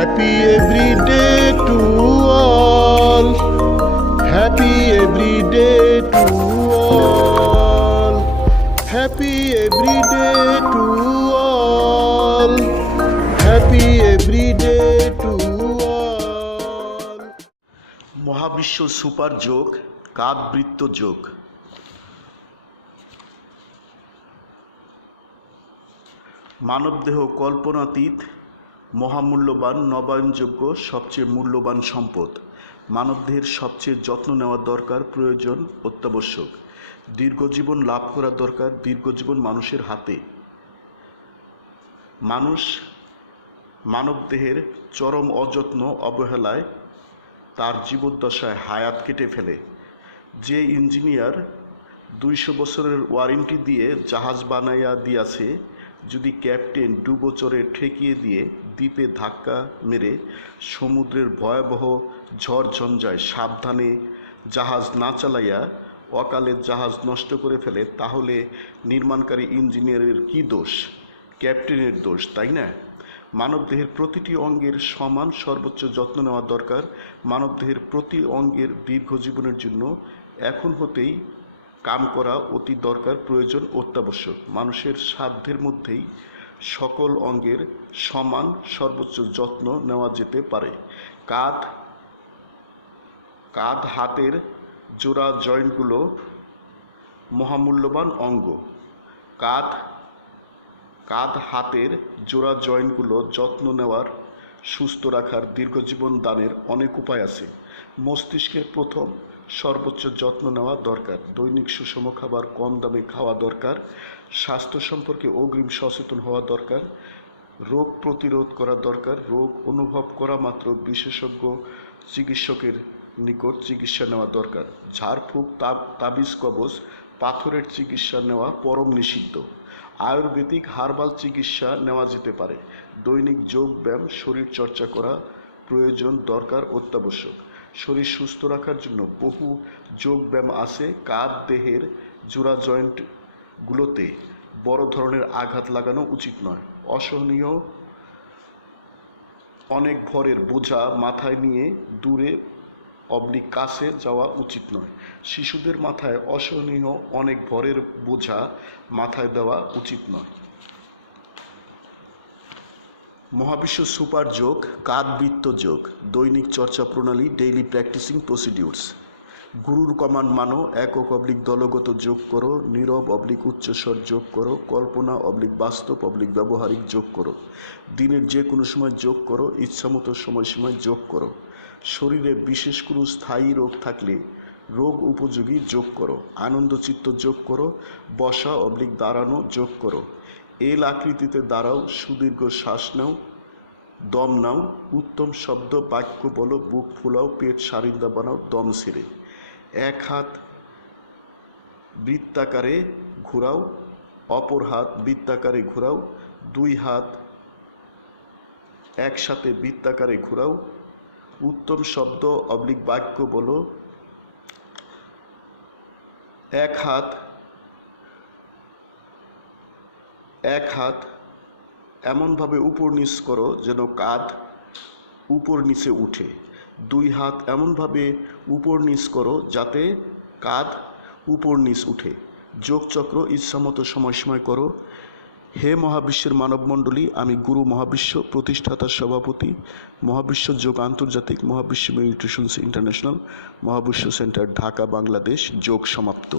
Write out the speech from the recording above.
Happy every day to all. Happy every day to all. Happy every day to all. Happy every day to all. Mahabishwa super yoga কাকবৃত্ত যোগ মানবদেহ কল্পনাতীত মহামূল্যবান নবায়নযোগ্য, সবচেয়ে মূল্যবান সম্পদ। মানবদেহের সবচেয়ে যত্ন নেওয়া দরকার প্রয়োজন অত্যাবশ্যক। দীর্ঘজীবন লাভ করা দরকার দীর্ঘজীবন মানুষের হাতে। মানুষ মানবদেহের চরম অযত্ন অবহেলায় তার জীবদ্দশায় হায়াত কেটে ফেলে। যে ইঞ্জিনিয়ার দুইশো বছরের ওয়ারেন্টি দিয়ে জাহাজ বানাইয়া দিয়াছে যদি ক্যাপ্টেন ডুবোচরে ঠেকিয়ে দিয়ে দ্বীপে ধাক্কা মেরে সমুদ্রের ভয়াবহ ঝড় ঝঞ্ঝায় সাবধানে জাহাজ না চালাইয়া অকালে জাহাজ নষ্ট করে ফেলে, তাহলে নির্মাণকারী ইঞ্জিনিয়ারের কী দোষ? ক্যাপ্টেনের দোষ, তাই না? মানবদেহের প্রতিটি অঙ্গের সমান সর্বোচ্চ যত্ন নেওয়া দরকার। মানবদেহের প্রতি অঙ্গের দীর্ঘ জীবনের জন্য এখন হতেই কাম করা অতি দরকার, প্রয়োজন অত্যাবশ্যক। মানুষের সাধ্যের মধ্যেই সকল অঙ্গের সমান, সর্বোচ্চ যত্ন নেওয়া যেতে পারে। কাঁধ কাঁধ হাতের জোড়া জয়েন্টগুলো মহামূল্যবান অঙ্গ। কাঁধ কাঁধ হাতের জোড়া জয়েন্টগুলো যত্ন নেওয়ার, সুস্থ রাখার দীর্ঘজীবন দানের অনেক উপায় আছে। মস্তিষ্কের প্রথম সর্বোচ্চ যত্ন নেওয়া দরকার। দৈনিক সুষম খাবার কম দামে খাওয়া দরকার। স্বাস্থ্য সম্পর্কে অগ্রিম সচেতন হওয়া দরকার। রোগ প্রতিরোধ করা দরকার। রোগ অনুভব করা মাত্র বিশেষজ্ঞ চিকিৎসকের নিকট চিকিৎসা নেওয়া দরকার। ঝাড়ফুঁক তাব তাবিজ কবজ, পাথরের চিকিৎসা নেওয়া পরম নিষিদ্ধ। আয়ুর্বেদিক হার্বাল চিকিৎসা নেওয়া যেতে পারে। দৈনিক যোগ, ব্যায়াম শরীর চর্চা করা প্রয়োজন, দরকার, অত্যাবশ্যক। শরীর সুস্থ রাখার জন্য বহু যোগ ব্যায়াম আছে। কাঁধ দেহের জোড়া জয়েন্টগুলোতে বড় ধরনের আঘাত লাগানো উচিত নয়। অসহনীয় অনেক ভরের বোঝা মাথায় নিয়ে দূরে অবলিক কাছে যাওয়া উচিত নয়। শিশুদের মাথায় অসহনীয় অনেক ভরের বোঝা মাথায় দেওয়া উচিত নয়। মহাবিশ্ব সুপার যোগ, কাকবৃত্ত যোগ, দৈনিক চর্চা প্রণালী ডেইলি প্র্যাকটিসিং প্রসিডিউরস গুরুর কমান্ড মানো, একক অবলিক দলগত যোগ করো, নীরব অবলিক উচ্চস্বর যোগ করো, কল্পনা অবলিক বাস্তব অবলিক ব্যবহারিক যোগ করো। দিনের যে কোনো সময় যোগ করো, ইচ্ছামতো সময়সীমায় যোগ করো। শরীরে বিশেষ কোনো স্থায়ী রোগ থাকলে রোগ উপযোগী যোগ করো। আনন্দচিত্ত যোগ করো, বসা অবলিক দাঁড়ানো যোগ করো। এল আকৃতিতে দাঁড়াও, সুদীর্ঘ শ্বাস নাও, দম নাও, উত্তম শব্দ, বাক্য বলো, বুক ফুলাও, পেট সারিন্দা বানাও, দম সেরে এক হাত বৃত্তাকারে ঘোরাও, অপর হাত বৃত্তাকারে ঘোরাও, দুই হাত একসাথে বৃত্তাকারে ঘোরাও, উত্তম শব্দ, অবলিক বাক্য বলো, এক হাত এক হাত এমনভাবে উপর নিচ করো যেন কাঁধ উপর নিচে উঠে। দুই হাত এমনভাবে উপর নিচ করো যাতে কাঁধ উপর নিচ উঠে। যোগচক্র ইচ্ছামতো সময়সীমায় করো। হে মহাবিশ্বের মানবমণ্ডলী, আমি গুরু মহাবিশ্ব, প্রতিষ্ঠাতা, সভাপতি, মহাবিশ্ব যোগ আন্তর্জাতিক Mahabishwa meditations international, Mahabishwa centre, Dhaka, Bangladesh, yoga সমাপ্ত।